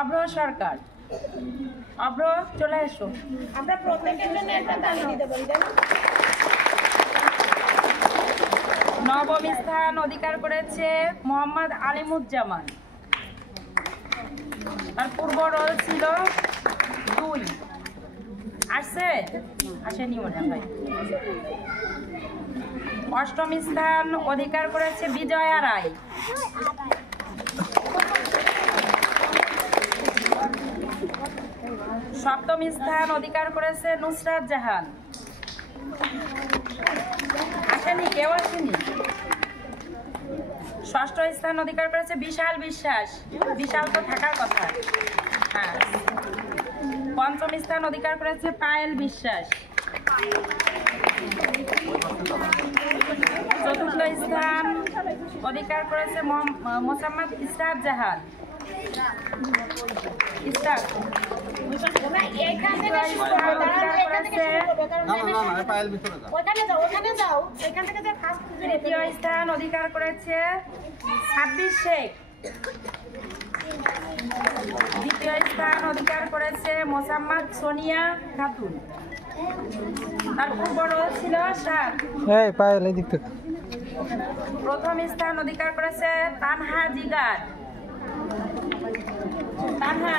অভ্র সরকার। অভ্র চলে এসো। আমরা প্রত্যেকের জন্য একটা তালি দিতে পারি, তাই না? নবম স্থান অধিকার করেছে মোহাম্মদ আলিমুজ্জামান। তার পূর্ব রোল ছিল 2। আসেনি মনে হয়। অষ্টম স্থান অধিকার করেছে বিজয়া রায়। সপ্তম স্থান অধিকার করেছে নুসরাত জাহান। কেউ আসেনি। ষষ্ঠ স্থান অধিকার করেছে বিশাল বিশ্বাস। বিশাল তো থাকার কথা। হ্যাঁ। পঞ্চম স্থান অধিকার করেছে পায়েল বিশ্বাস। চতুর্থ স্থান অধিকার করেছে মোসাম্মদ ইসরাত জাহান। তৃতীয় স্থান অধিকার করেছে 26 শেখ। দ্বিতীয় স্থান অধিকার করেছে মোসাম্মদ সোনিয়া খাতুন। তার পূর্ব রোল ছিল 7। প্রথম স্থান অধিকার করেছে তানহা জিগার। তানহা